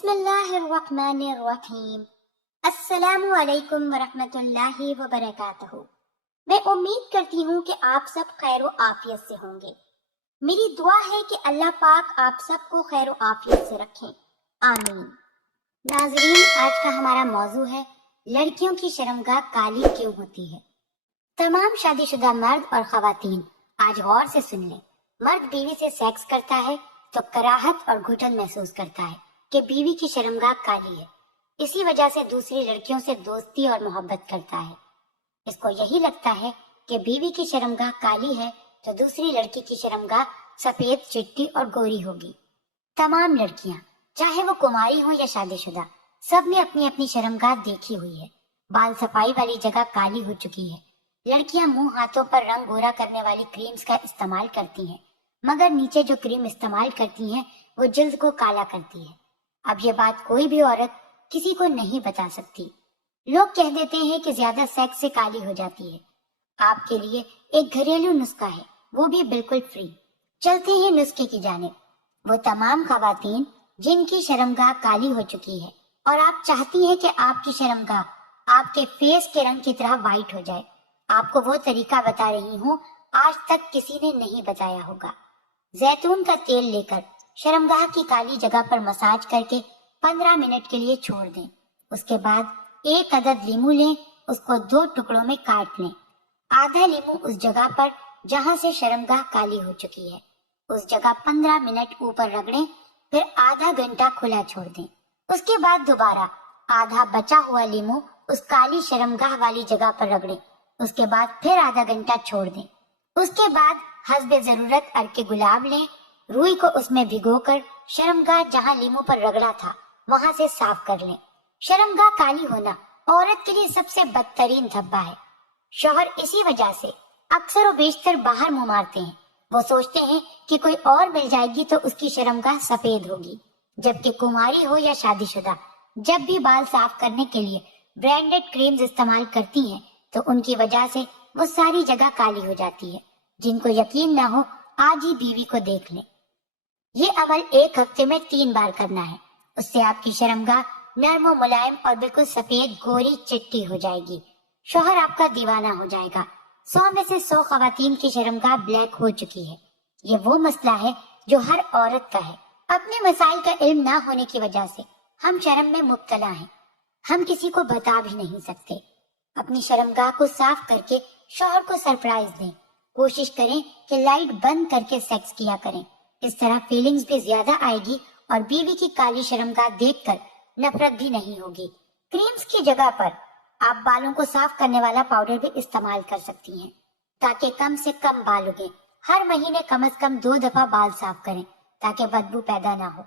بسم اللہ الرحمن الرحیم۔ السلام علیکم ورحمۃ اللہ وبرکاتہ۔ میں امید کرتی ہوں کہ آپ سب خیر و عافیت سے ہوں گے۔ میری دعا ہے کہ اللہ پاک آپ سب کو خیر و عافیت سے رکھیں، آمین۔ ناظرین، آج کا ہمارا موضوع ہے لڑکیوں کی شرمگاہ کالی کیوں ہوتی ہے۔ تمام شادی شدہ مرد اور خواتین آج غور سے سن لیں۔ مرد بیوی سے سیکس کرتا ہے تو کراہت اور گھٹن محسوس کرتا ہے کہ بیوی کی شرمگاہ کالی ہے، اسی وجہ سے دوسری لڑکیوں سے دوستی اور محبت کرتا ہے۔ اس کو یہی لگتا ہے کہ بیوی کی شرمگاہ کالی ہے تو دوسری لڑکی کی شرمگاہ سفید، چٹی اور گوری ہوگی۔ تمام لڑکیاں، چاہے وہ کماری ہوں یا شادی شدہ، سب نے اپنی اپنی شرمگاہ دیکھی ہوئی ہے۔ بال صفائی والی جگہ کالی ہو چکی ہے۔ لڑکیاں منہ ہاتھوں پر رنگ گورا کرنے والی کریمز کا استعمال کرتی ہیں، مگر نیچے جو کریم استعمال کرتی ہیں وہ جلد کو کالا کرتی ہے۔ اب یہ بات کوئی بھی عورت کسی کو نہیں بتا سکتی۔ لوگ کہہ دیتے ہیں کہ زیادہ سیکس سے کالی ہو جاتی ہے۔ آپ کے لیے ایک گھریلو نسخہ ہے، وہ بھی بالکل فری۔ چلتے ہیں نسخے کی جانب۔ وہ تمام خواتین جن کی شرمگاہ کالی ہو چکی ہے اور آپ چاہتی ہیں کہ آپ کی شرمگاہ آپ کے فیس کے رنگ کی طرح وائٹ ہو جائے، آپ کو وہ طریقہ بتا رہی ہوں، آج تک کسی نے نہیں بتایا ہوگا۔ زیتون کا تیل لے کر شرمگاہ کی کالی جگہ پر مساج کر کے 15 منٹ کے لیے چھوڑ دیں۔ اس کے بعد ایک عدد لیمو لیں، اس کو 2 ٹکڑوں میں کاٹ لیں۔ آدھا لیمو اس جگہ پر جہاں سے شرمگاہ کالی ہو چکی ہے، اس جگہ 15 منٹ اوپر رگڑیں، پھر آدھا گھنٹہ کھلا چھوڑ دیں۔ اس کے بعد دوبارہ آدھا بچا ہوا لیمو اس کالی شرمگاہ والی جگہ پر رگڑیں۔ اس کے بعد پھر آدھا گھنٹہ چھوڑ دیں۔ اس کے بعد حسب ضرورت عرق گلاب لیں، روئی کو اس میں بھگو کر شرمگاہ جہاں لیمو پر رگڑا تھا وہاں سے صاف کر لیں۔ شرمگاہ کالی ہونا عورت کے لیے سب سے بدترین دھبا ہے۔ شوہر اسی وجہ سے اکثر و بیشتر باہر منہ مارتے ہیں۔ وہ سوچتے ہیں کہ کوئی اور مل جائے گی تو اس کی شرمگاہ سفید ہوگی، جبکہ کماری ہو یا شادی شدہ جب بھی بال صاف کرنے کے لیے برانڈڈ کریمز استعمال کرتی ہیں تو ان کی وجہ سے وہ ساری جگہ کالی ہو جاتی ہے۔ جن کو یقین نہ ہو آج ہی بیوی کو دیکھ لیں۔ یہ عمل 1 ہفتے میں 3 بار کرنا ہے۔ اس سے آپ کی شرمگاہ نرم و ملائم اور بالکل سفید، گوری، چٹی ہو جائے گی۔ شوہر آپ کا دیوانہ ہو جائے گا۔ 100 میں سے 100 خواتین کی شرمگاہ بلیک ہو چکی ہے۔ یہ وہ مسئلہ ہے جو ہر عورت کا ہے۔ اپنے مسائل کا علم نہ ہونے کی وجہ سے ہم شرم میں مبتلا ہیں۔ ہم کسی کو بتا بھی نہیں سکتے۔ اپنی شرمگاہ کو صاف کر کے شوہر کو سرپرائز دیں۔ کوشش کریں کہ لائٹ بند کر کے سیکس کیا کریں۔ اس طرح فیلنگز بھی زیادہ آئے گی اور بیوی کی کالی شرمگاہ دیکھ کر نفرت بھی نہیں ہوگی۔ کریمز کی جگہ پر آپ بالوں کو صاف کرنے والا پاؤڈر بھی استعمال کر سکتی ہیں تاکہ کم سے کم بال اگیں۔ ہر مہینے کم از کم 2 دفعہ بال صاف کریں تاکہ بدبو پیدا نہ ہو۔